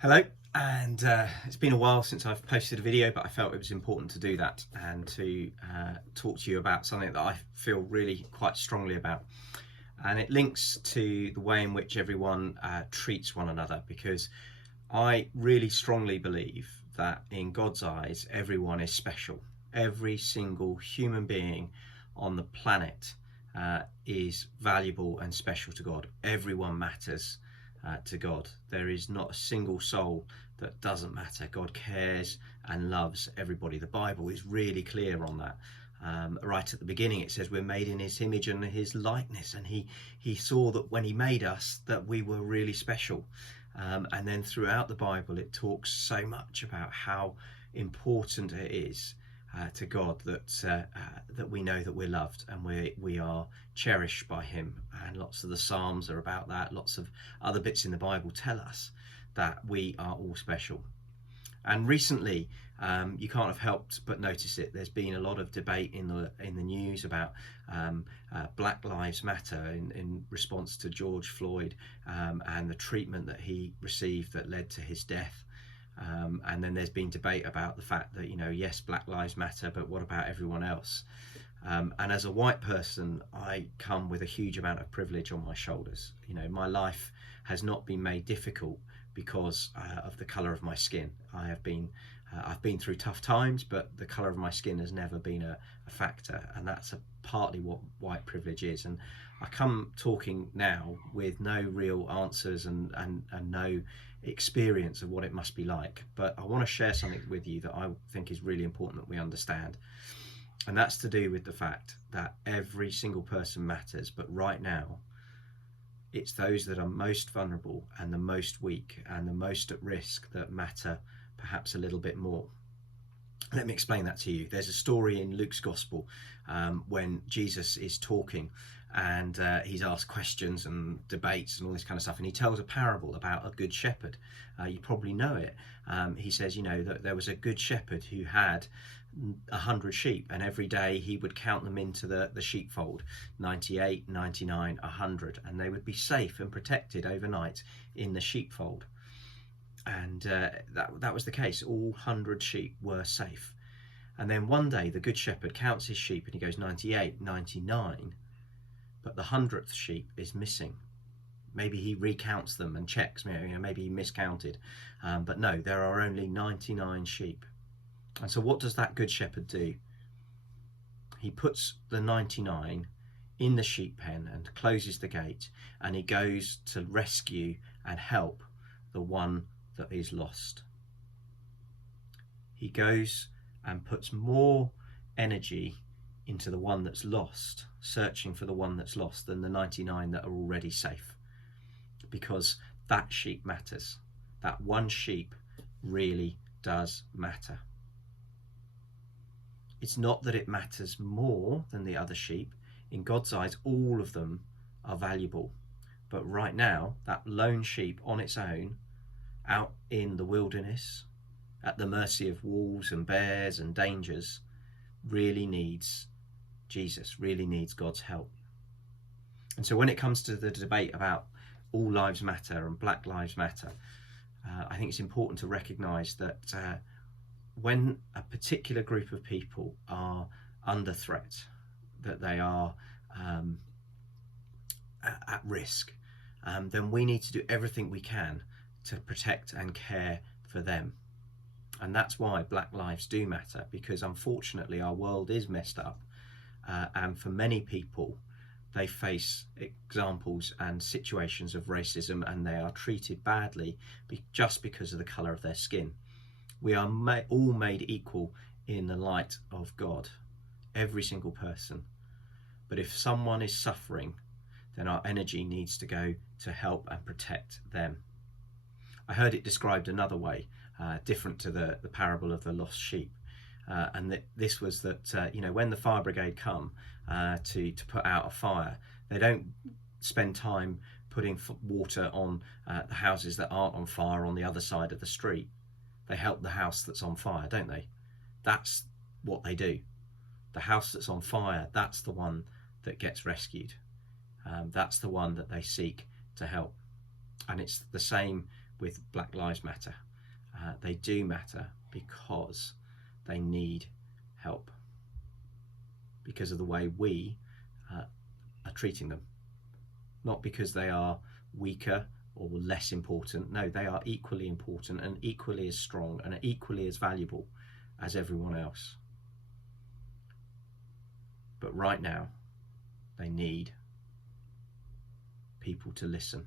Hello, and it's been a while since I've posted a video, but I felt it was important to do that and to talk to you about something that I feel really quite strongly about. And it links to the way in which everyone treats one another, because I really strongly believe that in God's eyes, everyone is special. Every single human being on the planet is valuable and special to God. Everyone matters to God. There is not a single soul that doesn't matter. God cares and loves everybody. The Bible is really clear on that. Right at the beginning it says we're made in his image and his likeness, and he saw that when he made us that we were really special. And then throughout the Bible it talks so much about how important it is to God that we know that we're loved and we are cherished by him. And lots of the Psalms are about that. Lots of other bits in the Bible tell us that we are all special. And recently, you can't have helped but notice it. There's been a lot of debate in the news about Black Lives Matter in response to George Floyd and the treatment that he received that led to his death. And then there's been debate about the fact that, yes, Black Lives Matter, but what about everyone else? And as a white person, I come with a huge amount of privilege on my shoulders. My life has not been made difficult because of the colour of my skin. I've been through tough times, but the colour of my skin has never been a factor, and that's partly what white privilege is. And I come talking now with no real answers and no experience of what it must be like, but I want to share something with you that I think is really important that we understand. And that's to do with the fact that every single person matters, but right now it's those that are most vulnerable and the most weak and the most at risk that matter perhaps a little bit more. Let me explain that to you. There's a story in Luke's Gospel when Jesus is talking, and he's asked questions and debates and all this kind of stuff, and he tells a parable about a good shepherd. You probably know it. He says, that there was a good shepherd who had 100 sheep, and every day he would count them into the sheepfold, 98, 99, 100, and they would be safe and protected overnight in the sheepfold. And that was the case. All 100 sheep were safe. And then one day the good shepherd counts his sheep and he goes 98, 99, but the 100th sheep is missing. Maybe he recounts them and checks, maybe he miscounted, but no, there are only 99 sheep. And so what does that good shepherd do? He puts the 99 in the sheep pen and closes the gate, and he goes to rescue and help the one that is lost. He goes and puts more energy into the one that's lost, searching for the one that's lost, than the 99 that are already safe, because that sheep matters. That one sheep really does matter. It's not that it matters more than the other sheep. In God's eyes, all of them are valuable. But right now, that lone sheep on its own, out in the wilderness, at the mercy of wolves and bears and dangers, really needs Jesus, really needs God's help. And so when it comes to the debate about all lives matter and Black Lives Matter, I think it's important to recognise that when a particular group of people are under threat, that they are at risk, then we need to do everything we can to protect and care for them. And that's why Black lives do matter, because unfortunately our world is messed up, and for many people they face examples and situations of racism, and they are treated badly just because of the colour of their skin. We are all made equal in the light of God, every single person. But if someone is suffering, then our energy needs to go to help and protect them. I heard it described another way, different to the parable of the lost sheep. And this was that, when the fire brigade come to put out a fire, they don't spend time putting water on the houses that aren't on fire on the other side of the street. They help the house that's on fire, don't they? That's what they do. The house that's on fire, that's the one that gets rescued. That's the one that they seek to help. And it's the same with Black Lives Matter. They do matter because they need help, because of the way we are treating them, not because they are weaker or less important. No, they are equally important and equally as strong and equally as valuable as everyone else. But right now, they need people to listen.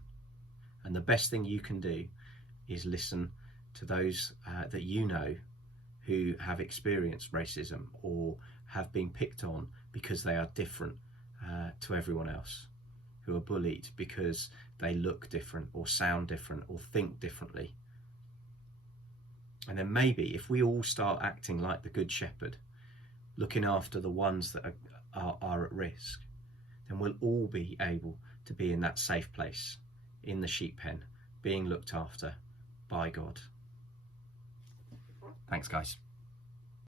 And the best thing you can do is listen to those that you know who have experienced racism or have been picked on because they are different to everyone else, who are bullied because they look different or sound different or think differently. And then maybe if we all start acting like the Good Shepherd, looking after the ones that are at risk, then we'll all be able to be in that safe place, in the sheep pen, being looked after by God. Thanks, guys.